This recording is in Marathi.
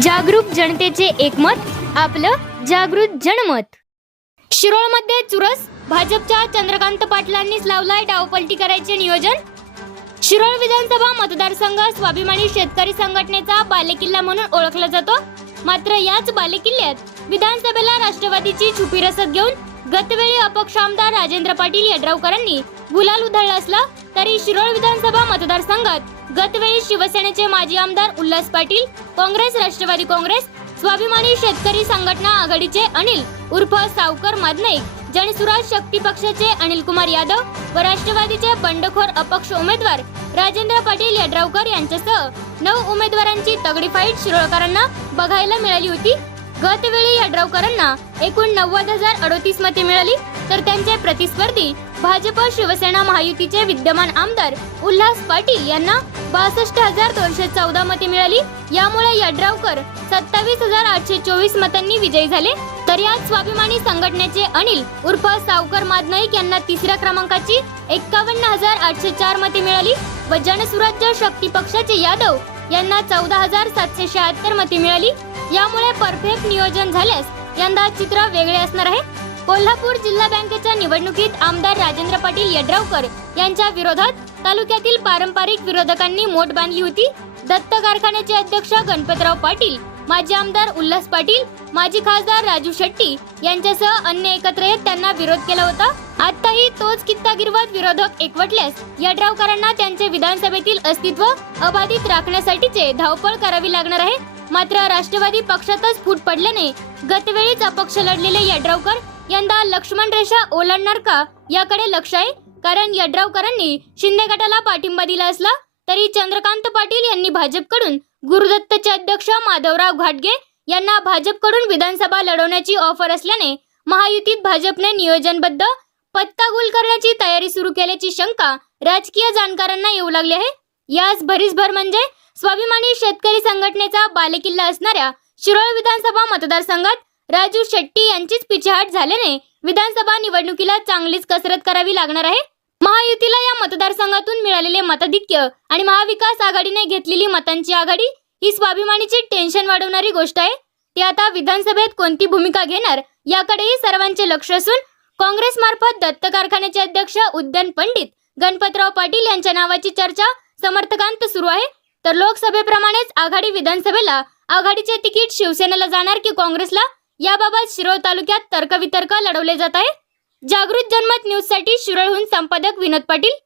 जागरूक जनतेचे एकमत आपलं जागृत जनमत. शिरोळमध्ये चुरस भाजपच्या चंद्रकांत पाटलांनीच लावलाय डावपलटी करायचे नियोजन. शिरोळ विधानसभा मतदारसंघ स्वाभिमानी शेतकरी संघटनेचा बालेकिल्ला म्हणून ओळखला जातो. मात्र याच बालेकिल्ल्यात विधानसभेला राष्ट्रवादीची छुपी रसद घेऊन गतवेळी अपक्ष आमदार राजेंद्र पाटील यड्रावकरांनी गुलाल उधळला असला तरी शिरोळ विधानसभा मतदारसंघात गतवेळी शिवसेनेचे माजी आमदार उल्हास पाटील काँग्रेस राष्ट्रवादी काँग्रेस स्वाभिमानी शेतकरी संघटना आघाडीचे अनिल उर्फ सावकर मादनाईक जनसुराज शक्ती पक्षाचे अनिल कुमार यादव व राष्ट्रवादीचे बंडखोर अपक्ष उमेदवार राजेंद्र पाटील यड्रावकर यांच्यासह नऊ उमेदवारांची तगडी फाईट शिरोळकरांना बघायला मिळाली होती. गतवेळी यड्रावकरांना एकूण नव्वद हजार अडोतीस मते मिळाली. तर त्यांचे प्रतिस्पर्धी भाजप शिवसेना महायुतीचे विद्यमान आमदार उल्हास पाटील यांना बासष्ट हजार दोनशे चौदा मते मिळाली. यामुळे यड्रावकर सत्तावीस हजार आठशे चोवीस मतांनी विजयी झाले. तर यात स्वाभिमानी संघटनेचे अनिल उर्फ सावकर मादनाईक यांना तिसऱ्या क्रमांकाची एक्कावन्न हजार आठशे चार मते मिळाली व जनसुराज्य शक्ती पक्षाचे यादव यांना चौदा हजार सातशे शहात्तर मते मिळाली. यामुळे परफेक्ट नियोजन झाल्यास यंदा चित्र वेगळे असणार आहे. कोल्हापूर जिल्हा बँकेच्या निवडणुकीत आमदार राजेंद्र पाटील यड्रावकर यांच्या विरोधात तालुक्यातील पारंपरिक विरोधकांनी मोठ बांधली होती. दत्त कारखान्याचे अध्यक्ष गणपतराव पाटील माजी आमदार उल्हास पाटील माजी खासदार राजू शेट्टी यांच्यासह अन्य एकत्र येत त्यांना विरोध केला होता. आताही तोच कित्ता गिरवत विरोधक एकवटल्यास यड्रावकरांना त्यांचे विधानसभेतील अस्तित्व अबाधित राखण्यासाठीचे धावपळ करावी लागणार आहे. मात्र राष्ट्रवादी पक्षातच फूट पडल्याने गतवेळीच अपक्ष लढलेले यड्रावकर यंदा लक्ष्मण रेषा ओलांडणार का? याकडे लक्ष आहे कारण यड्रावकरांनी शिंदे गटाला पाठिंबा दिला असला तरी चंद्रकांत पाटील यांनी भाजपकडून गुरुदत्तचे अध्यक्ष माधवराव घाटगे यांना भाजपकडून विधानसभा लढवण्याची ऑफर असल्याने महायुतीत भाजपने नियोजनबद्ध पत्ता गोल करण्याची तयारी सुरू केल्याची शंका राजकीय जाणकारांना येऊ लागली आहे. यास भरीसभर म्हणजे स्वाभिमानी शेतकरी संघटनेचा बालेकिल्ला असणाऱ्या शिरोळ विधानसभा मतदारसंघात राजू शेट्टी यांचीच पिछेहाट झाल्याने विधानसभा निवडणुकीला चांगलीच कसरत करावी लागणार आहे. महायुतीला या मतदारसंघातून मिळालेले मताधिक्य आणि महाविकास आघाडीने घेतलेली मतांची आघाडी ही स्वाभिमानीची टेन्शन वाढवणारी गोष्ट आहे. ते आता विधानसभेत कोणती भूमिका घेणार याकडेही सर्वांचे लक्ष असून काँग्रेस मार्फत दत्त कारखान्याचे अध्यक्ष उद्यान पंडित गणपतराव पाटील यांच्या नावाची चर्चा समर्थकांत सुरू आहे. तर लोकसभेप्रमाणेच आघाडी विधानसभेला आघाडीचे तिकीट शिवसेनेला जाणार की काँग्रेसला? याबाबत शिरोळ तालुक्यात तर्कवितर्क लढवले जात आहे. जागृत जनमत न्यूजसाठी शिरोळहून संपादक विनोद पाटील.